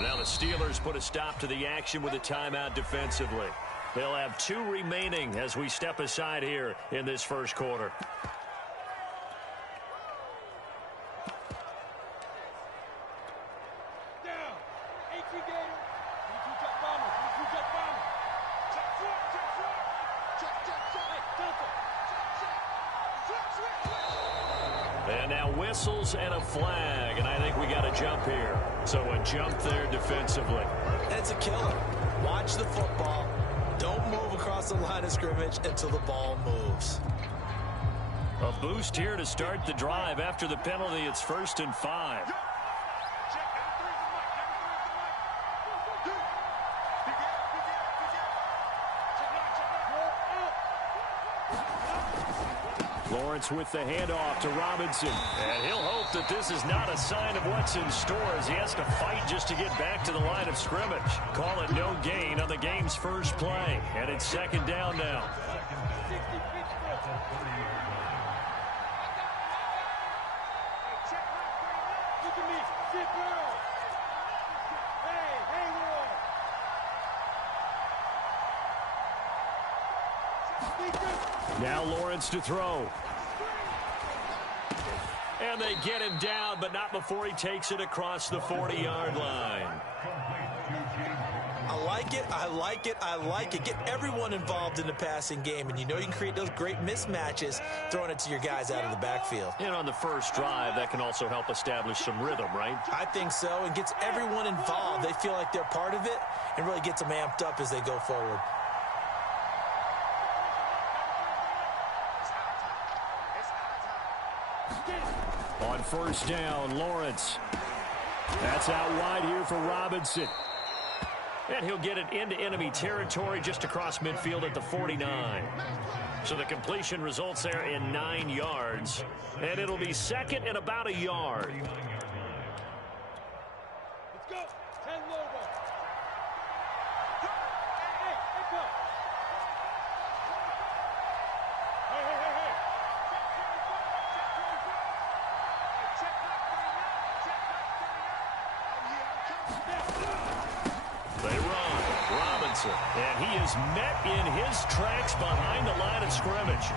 Now the Steelers put a stop to the action with a timeout defensively. They'll have 2 remaining as we step aside here in this first quarter. And now whistles and a flag, and I think we got a jump here. So a jump there defensively. It's a killer. Watch the football. Don't move across the line of scrimmage until the ball moves. A boost here to start the drive. After the penalty, it's 1st and 5. Lawrence with the handoff to Robinson. And he'll hope that this is not a sign of what's in store as he has to fight just to get back to the line of scrimmage. Call it no gain on the game's first play. And it's 2nd down now. Now Lawrence to throw. And they get him down, but not before he takes it across the 40-yard line. I like it, I like it, I like it. Get everyone involved in the passing game, and you know you can create those great mismatches throwing it to your guys out of the backfield. And on the first drive, that can also help establish some rhythm, right? I think so, and gets everyone involved. They feel like they're part of it and really gets them amped up as they go forward. On 1st down, Lawrence. That's out wide here for Robinson. And he'll get it into enemy territory just across midfield at the 49. So the completion results there in 9 yards. And it'll be 2nd and about a yard. Let's go. 10 Lobo. Hey, let's go. Hey. They run. Robinson. And he is met in his tracks behind the line of scrimmage.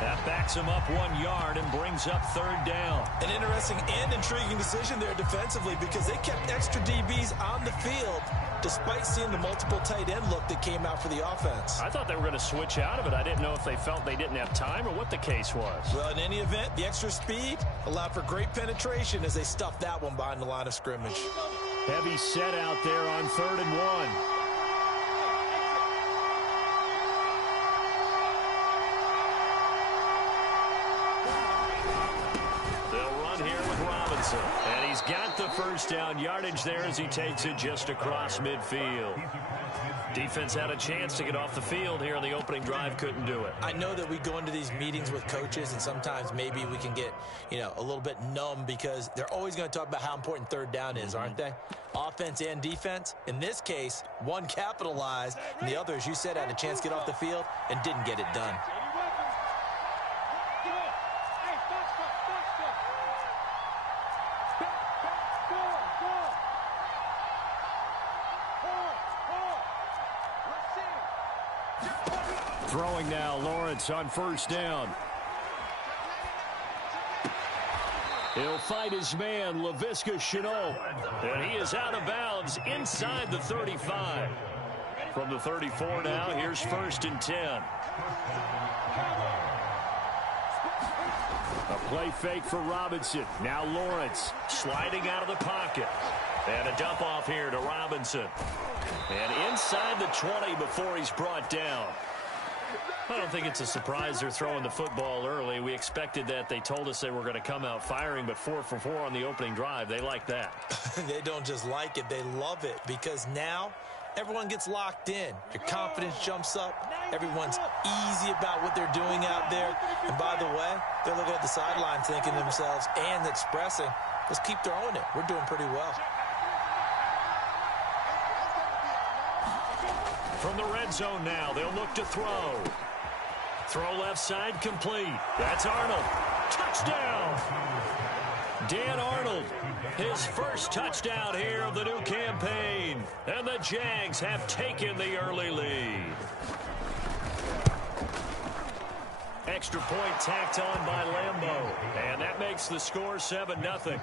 That backs him up 1 yard and brings up 3rd down. An interesting and intriguing decision there defensively because they kept extra DBs on the field despite seeing the multiple tight end look that came out for the offense. I thought they were going to switch out of it. I didn't know if they felt they didn't have time or what the case was. Well, in any event, the extra speed allowed for great penetration as they stuffed that one behind the line of scrimmage. Heavy set out there on 3rd and 1. And he's got the 1st down yardage there as he takes it just across midfield. Defense had a chance to get off the field here on the opening drive, couldn't do it. I know that we go into these meetings with coaches and sometimes maybe we can get, a little bit numb because they're always going to talk about how important 3rd down is, aren't they? Offense and defense. In this case, one capitalized and the other, as you said, had a chance to get off the field and didn't get it done. Throwing now, Lawrence on 1st down. He'll fight his man, Laviska Shenault. And he is out of bounds inside the 35. From the 34 now, here's 1st and 10. A play fake for Robinson. Now Lawrence sliding out of the pocket. And a dump off here to Robinson. And inside the 20 before he's brought down. I don't think it's a surprise they're throwing the football early. We expected that. They told us they were going to come out firing, but 4 for 4 on the opening drive. They like that. They don't just like it, they love it because now everyone gets locked in. Your confidence jumps up. Everyone's easy about what they're doing out there. And by the way, they're looking at the sideline thinking to themselves and expressing, let's keep throwing it. We're doing pretty well. From the red zone now, they'll look to throw. Throw left side complete. That's Arnold. Touchdown. Dan Arnold, his first touchdown here of the new campaign. And the Jags have taken the early lead. Extra point tacked on by Lambeau. And that makes the score 7-0.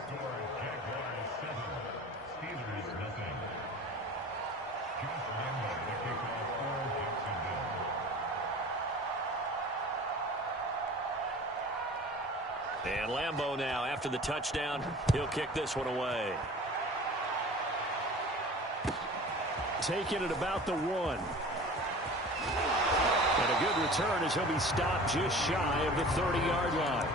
And Lambeau now, after the touchdown, he'll kick this one away. Taking it about the 1. And a good return as he'll be stopped just shy of the 30-yard line.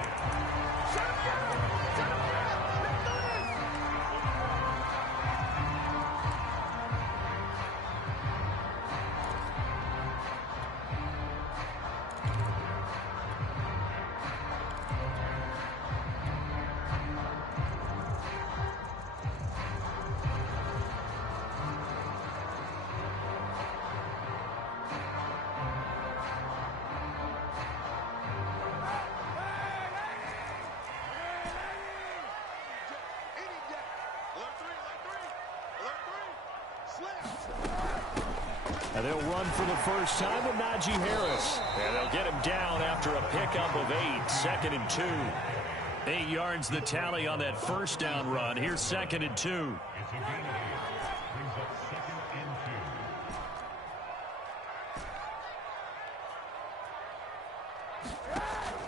And they'll run for the first time with Najee Harris. And they'll get him down after a pickup of 8, 2nd and 2. 8 yards the tally on that first down run. Here's 2nd and 2.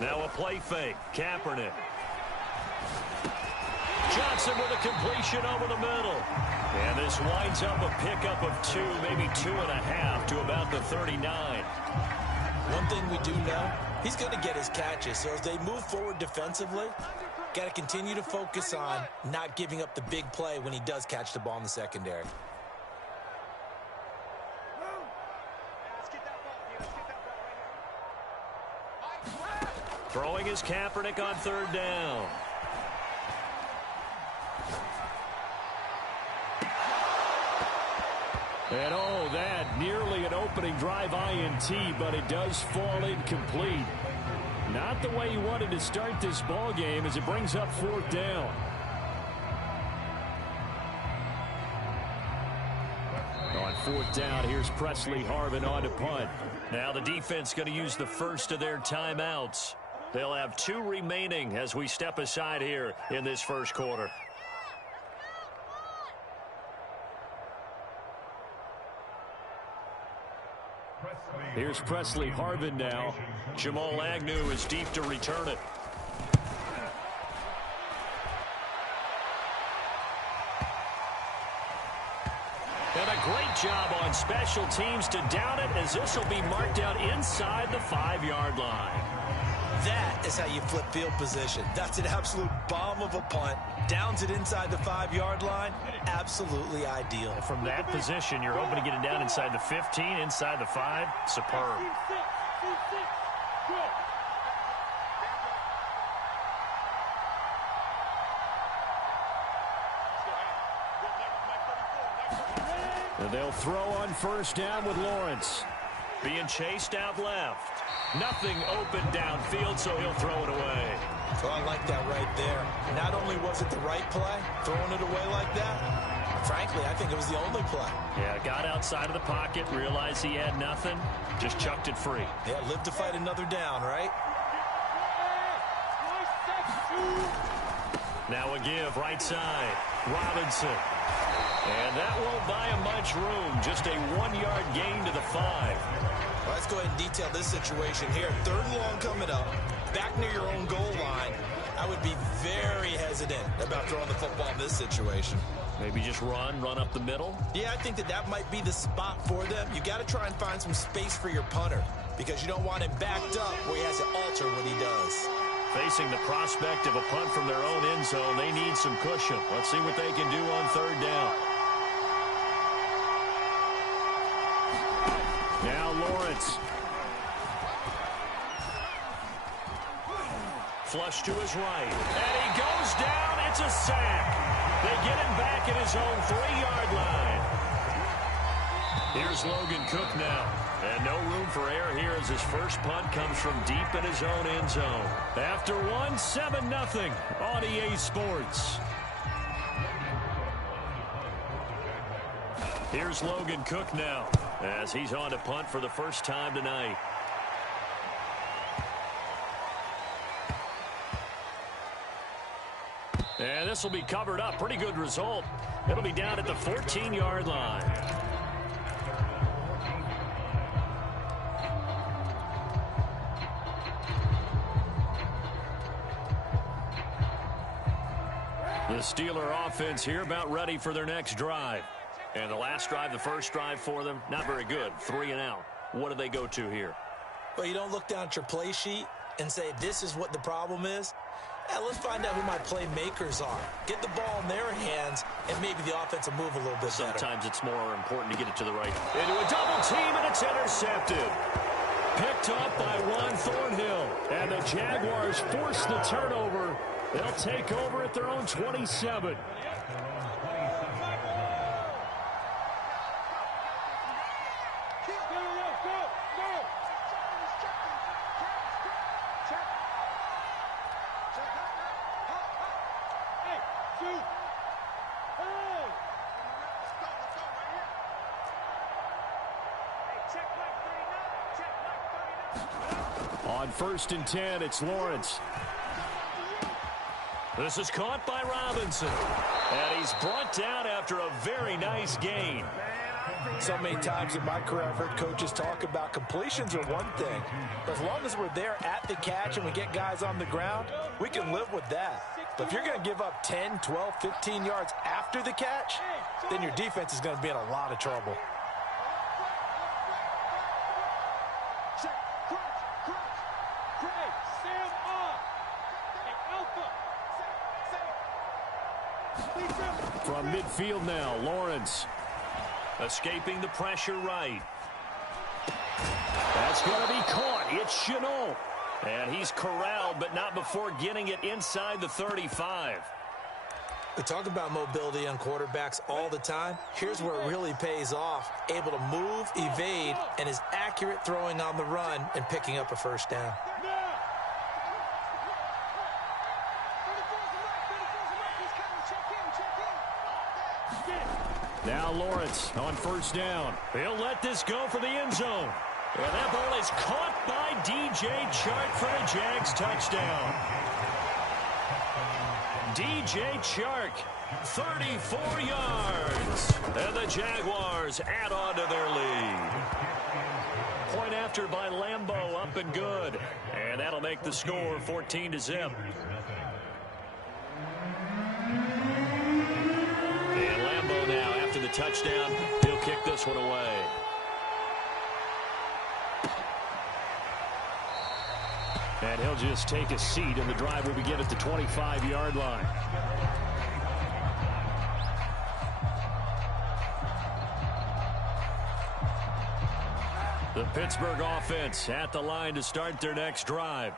Now a play fake. Kaepernick. Johnson with a completion over the middle. And this winds up a pickup of 2, maybe 2.5 to about the 39. One thing we do know, he's going to get his catches. So as they move forward defensively, got to continue to focus on not giving up the big play when he does catch the ball in the secondary. Throwing is Kaepernick on 3rd down. And oh, that nearly an opening drive INT, but it does fall incomplete. Not the way you wanted to start this ball game as it brings up 4th down. On 4th down, here's Presley Harvin on to punt. Now the defense going to use the first of their timeouts. They'll have 2 remaining as we step aside here in this first quarter. Here's Presley Harvin now. Jamal Agnew is deep to return it. And a great job on special teams to down it, as this will be marked out inside the 5-yard line. That is how you flip field position. That's an absolute bomb of a punt. Downs it inside the 5-yard line. Absolutely ideal. From that position, you're hoping to get it down inside the 15, inside the 5. Superb. And they'll throw on 1st down with Lawrence. Being chased out left. Nothing open downfield, so he'll throw it away. So I like that right there. Not only was it the right play, throwing it away like that, frankly, I think it was the only play. Yeah, got outside of the pocket, realized he had nothing, just chucked it free. Yeah, live to fight another down, right? Now a give, right side. Robinson. And that won't buy him much room. Just a 1-yard gain to the 5. Well, let's go ahead and detail this situation here. 3rd and long coming up. Back near your own goal line. I would be very hesitant about throwing the football in this situation. Maybe just run up the middle? Yeah, I think that might be the spot for them. You got to try and find some space for your punter because you don't want him backed up where he has to alter what he does. Facing the prospect of a punt from their own end zone, they need some cushion. Let's see what they can do on 3rd down. Now Lawrence. Flush to his right. And he goes down. It's a sack. They get him back at his own 3-yard line. Here's Logan Cook now. And no room for error here as his first punt comes from deep in his own end zone. After one, 7-0 on EA Sports. Here's Logan Cook now as he's on to punt for the first time tonight. And this will be covered up. Pretty good result. It'll be down at the 14-yard line. The Steeler offense here about ready for their next drive. And the last drive, the first drive for them, not very good. 3 and out. What do they go to here? Well, you don't look down at your play sheet and say, this is what the problem is. Let's find out who my playmakers are. Get the ball in their hands, and maybe the offense will move a little bit better. Sometimes it's more important to get it to the right. Into a double team, and it's intercepted. Picked up by Juan Thornhill. And the Jaguars force the turnover. They'll take over at their own 27. On 1st and 10, it's Lawrence. This is caught by Robinson. And he's brought down after a very nice gain. So many times in my career, I've heard coaches talk about completions are one thing. But as long as we're there at the catch and we get guys on the ground, we can live with that. But if you're going to give up 10, 12, 15 yards after the catch, then your defense is going to be in a lot of trouble. From midfield now, Lawrence. Escaping the pressure right. That's going to be caught. It's Chenault. And he's corralled, but not before getting it inside the 35. We talk about mobility on quarterbacks all the time. Here's where it really pays off. Able to move, evade, and is accurate throwing on the run and picking up a first down. Now Lawrence on 1st down. He'll let this go for the end zone. And that ball is caught by DJ Chark for a Jags touchdown. DJ Chark, 34 yards. And the Jaguars add on to their lead. Point after by Lambo, up and good. And that'll make the score 14-0. And Lambo now, after the touchdown, he'll kick this one away. And he'll just take a seat, and the drive will begin at the 25-yard line. The Pittsburgh offense at the line to start their next drive.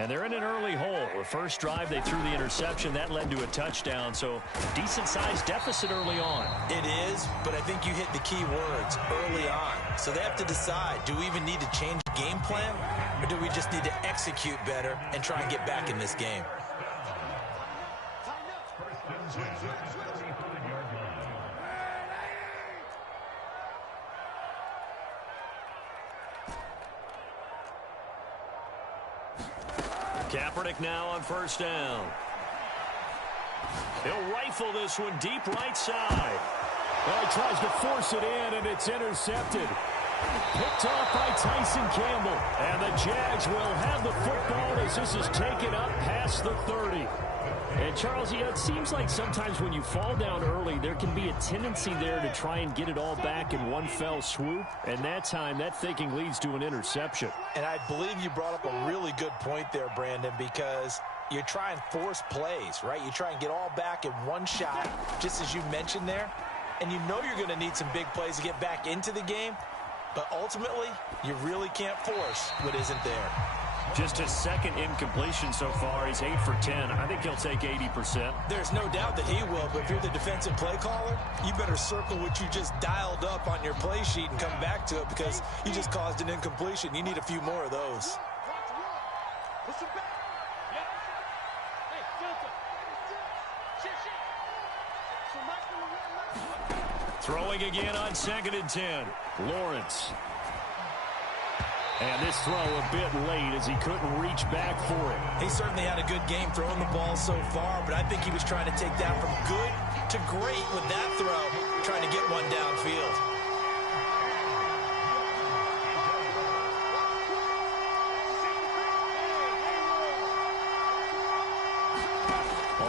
And they're in an early hole. The first drive, they threw the interception. That led to a touchdown, so decent-sized deficit early on. It is, but I think you hit the key words, early on. So they have to decide, do we even need to change the game plan, or do we just need to execute better and try and get back in this game? Kaepernick now on 1st down. He'll rifle this one deep right side. Well, he tries to force it in, and it's intercepted. Picked off by Tyson Campbell. And the Jags will have the football as this is taken up past the 30. And, Charles, you know, it seems like sometimes when you fall down early, there can be a tendency there to try and get it all back in one fell swoop. And that time, that thinking leads to an interception. And I believe you brought up a really good point there, Brandon, because you try and force plays, right? You try and get all back in one shot, just as you mentioned there. And you know you're going to need some big plays to get back into the game. But ultimately, you really can't force what isn't there. Just his second incompletion so far. He's 8 for 10. I think he'll take 80%. There's no doubt that he will, but if you're the defensive play caller, you better circle what you just dialed up on your play sheet and come back to it because you just caused an incompletion. You need a few more of those. Throwing again on 2nd and 10. Lawrence. And this throw a bit late as he couldn't reach back for it. He certainly had a good game throwing the ball so far, but I think he was trying to take that from good to great with that throw, trying to get one downfield.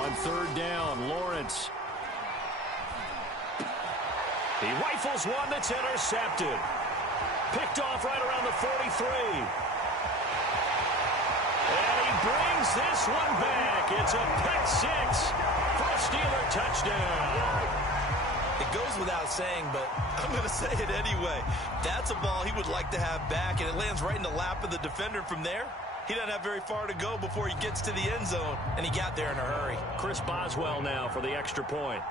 On 3rd down, Lawrence. He rifles one that's intercepted. Picked off right around the 43. And he brings this one back. It's a pick 6 for a Steeler touchdown. It goes without saying, but I'm going to say it anyway. That's a ball he would like to have back, and it lands right in the lap of the defender from there. He doesn't have very far to go before he gets to the end zone, and he got there in a hurry. Chris Boswell now for the extra point.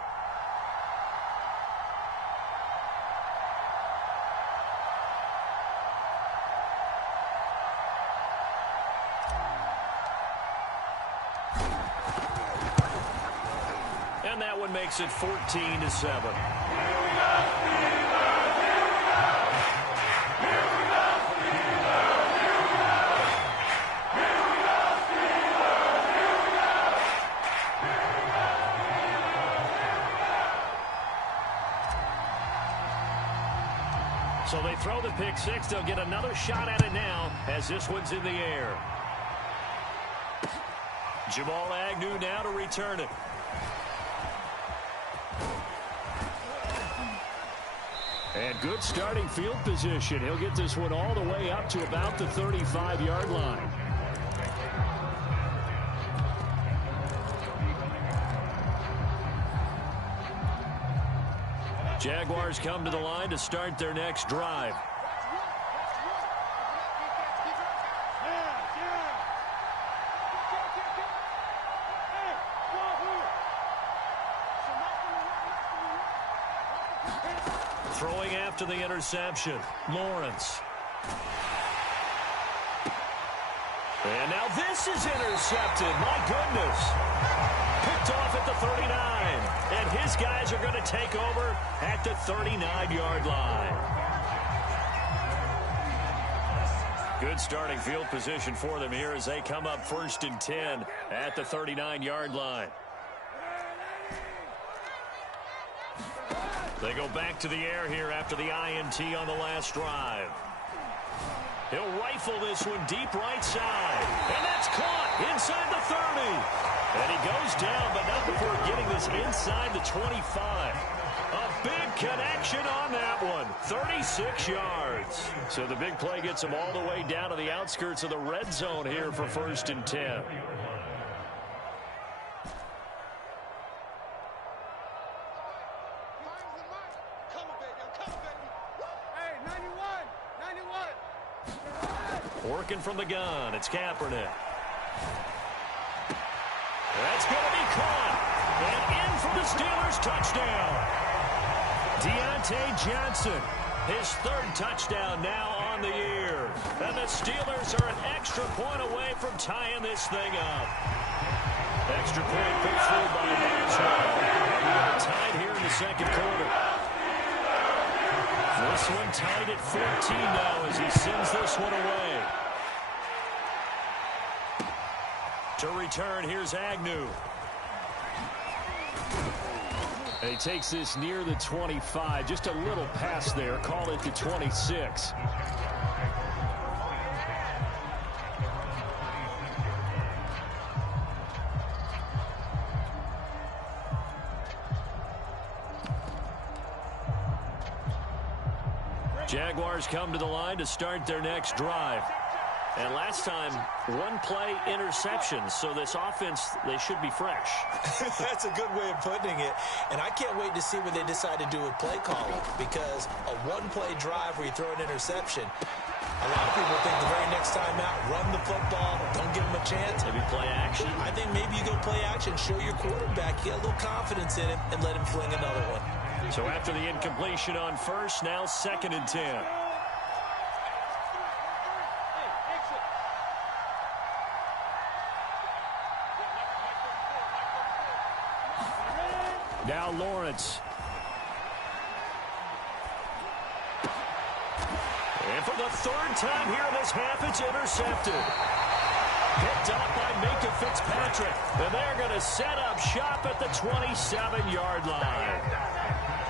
And that one makes it 14-7. So they throw the pick 6. They'll get another shot at it now as this one's in the air. Jamal Agnew now to return it. And good starting field position. He'll get this one all the way up to about the 35-yard line. Jaguars come to the line to start their next drive. Throwing after the interception, Lawrence. And now this is intercepted. My goodness. Picked off at the 39. And his guys are going to take over at the 39-yard line. Good starting field position for them here as they come up 1st and 10 at the 39-yard line. They go back to the air here after the INT on the last drive. He'll rifle this one deep right side. And that's caught inside the 30. And he goes down, but not before getting this inside the 25. A big connection on that one. 36 yards. So the big play gets him all the way down to the outskirts of the red zone here for 1st and 10. Working from the gun, it's Kaepernick. That's going to be caught. And in for the Steelers touchdown. Deontay Johnson, his 3rd touchdown now on the year. And the Steelers are an extra point away from tying this thing up. Extra point put through by Boswell. Tied here in the 2nd quarter. This one tied at 14 now as he sends this one away. To return, here's Agnew. And he takes this near the 25. Just a little past there. Call it the 26. Jaguars come to the line to start their next drive. And last time, one-play interception. So this offense, they should be fresh. That's a good way of putting it. And I can't wait to see what they decide to do with play calling, because a one-play drive where you throw an interception, a lot of people think the very next time out, run the football, don't give them a chance. Maybe play action. I think maybe you go play action, show your quarterback, get a little confidence in him, and let him fling another one. So after the incompletion on first, now 2nd and 10. Now Lawrence. And for the 3rd time here in this half, it's intercepted. Picked up by Minka Fitzpatrick. And they're going to set up shop at the 27-yard line.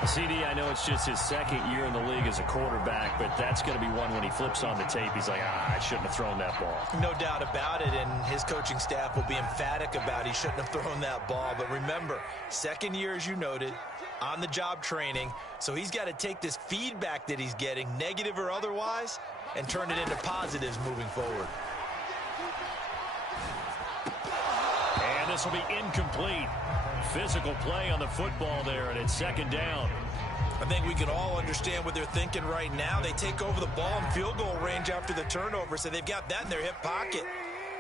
CD, I know it's just his 2nd year in the league as a quarterback, but that's going to be one when he flips on the tape. He's like, I shouldn't have thrown that ball. No doubt about it, and his coaching staff will be emphatic about he shouldn't have thrown that ball. But remember, 2nd year, as you noted, on-the-job training, so he's got to take this feedback that he's getting, negative or otherwise, and turn it into positives moving forward. And this will be incomplete. Physical play on the football there, and it's 2nd down. I think we can all understand what they're thinking right now. They take over the ball in field goal range after the turnover, so they've got that in their hip pocket.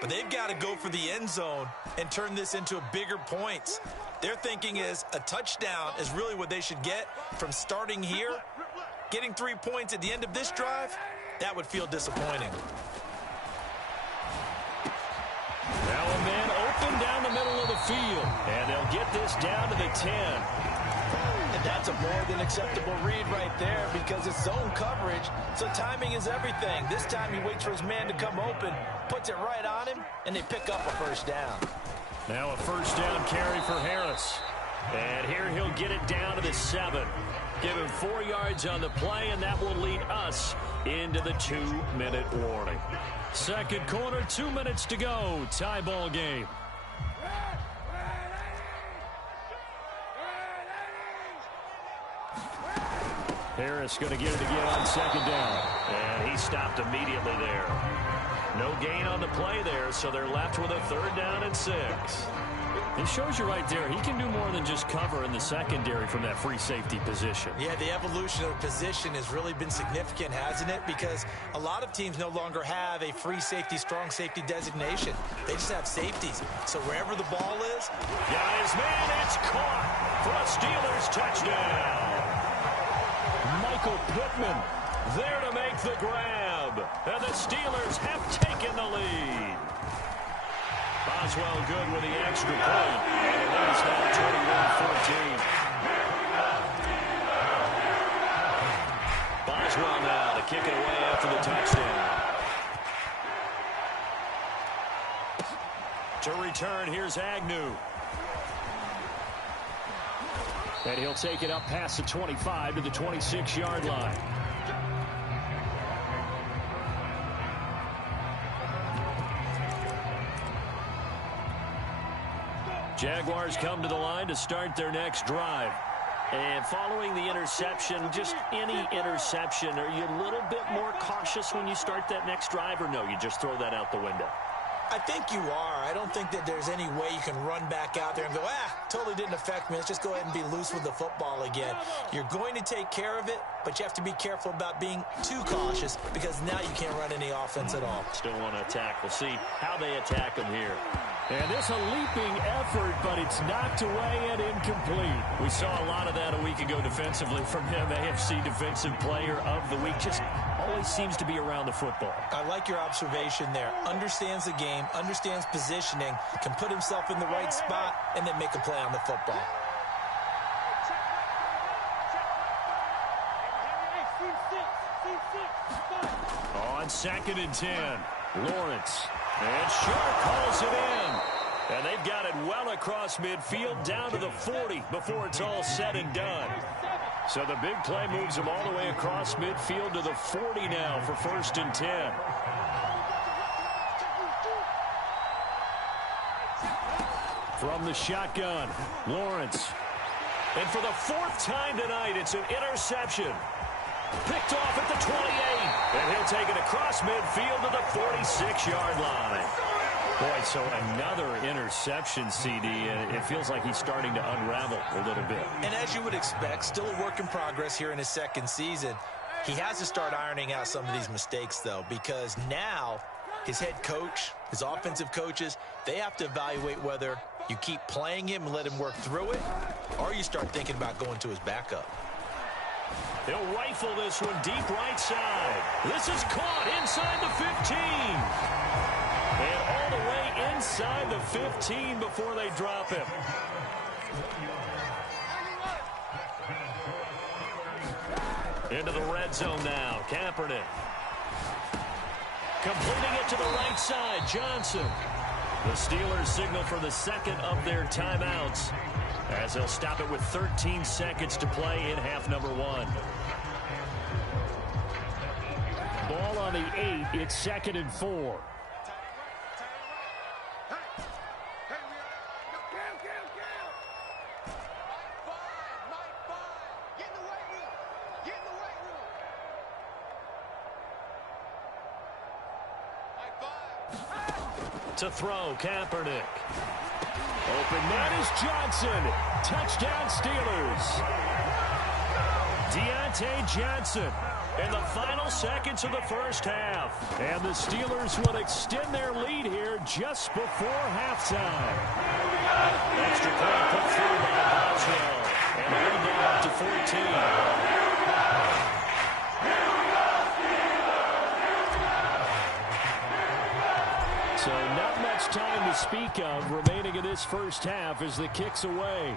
But they've got to go for the end zone and turn this into bigger points. Their thinking is a touchdown is really what they should get from starting here. Getting 3 points at the end of this drive, that would feel disappointing. Now a man open down the middle of the field, and they'll get this down to the 10. And that's a more than acceptable read right there, because it's zone coverage, so timing is everything. This time he waits for his man to come open, puts it right on him, and they pick up a 1st down. Now a 1st down carry for Harris. And here he'll get it down to the 7. Give him 4 yards on the play, and that will lead us into the 2-minute warning. 2nd quarter, 2 minutes to go. Tie ball game. Harris going to get it again on 2nd down. And he stopped immediately there. No gain on the play there, so they're left with a 3rd down and 6. It shows you right there, he can do more than just cover in the secondary from that free safety position. Yeah, the evolution of the position has really been significant, hasn't it? Because a lot of teams no longer have a free safety, strong safety designation. They just have safeties. So wherever the ball is, got his man, it's caught for a Steelers touchdown. Michael Pittman there to make the grab. And the Steelers have taken the lead. Boswell good with the extra point. And it leads now 21-14. Boswell now to kick it away after the touchdown. To return, here's Agnew. And he'll take it up past the 25 to the 26-yard line. Jaguars come to the line to start their next drive. And following the interception, just any interception, are you a little bit more cautious when you start that next drive, or no, you just throw that out the window? I think you are. I don't think that there's any way you can run back out there and go, totally didn't affect me. Let's just go ahead and be loose with the football again. You're going to take care of it, but you have to be careful about being too cautious, because now you can't run any offense at all. Still want to attack. We'll see how they attack them here. And this a leaping effort, but it's knocked away and incomplete. We saw a lot of that a week ago defensively from him. AFC Defensive Player of the Week. Just always seems to be around the football. I like your observation there. Understands the game, understands positioning, can put himself in the right spot, and then make a play on the football. On 2nd and 10, Lawrence. And Sharp calls it in. And they've got it well across midfield down to the 40 before it's all said and done. So the big play moves them all the way across midfield to the 40 now for 1st and 10. From the shotgun, Lawrence. And for the 4th time tonight, it's an interception. Picked off at the 28. And he'll take it across midfield to the 46-yard line. Boy, so another interception, CD, and it feels like he's starting to unravel a little bit. And as you would expect, still a work in progress here in his second season. He has to start ironing out some of these mistakes, though, because now his head coach, his offensive coaches, they have to evaluate whether you keep playing him and let him work through it, or you start thinking about going to his backup. They'll rifle this one deep right side. This is caught inside the 15. And all the way inside the 15 before they drop him. Into the red zone now. Kaepernick. Completing it to the right side. Johnson. The Steelers signal for the second of their timeouts, as they'll stop it with 13 seconds to play in half number 1. Ball on the 8. It's 2nd and 4. To throw, Kaepernick. Open man is Johnson. Touchdown, Steelers. Deontay Johnson in the final seconds of the first half. And the Steelers will extend their lead here just before halftime. Extra point put through by Boswell. And we're down to 14. So not much time to speak of remaining in this first half as the kick's away.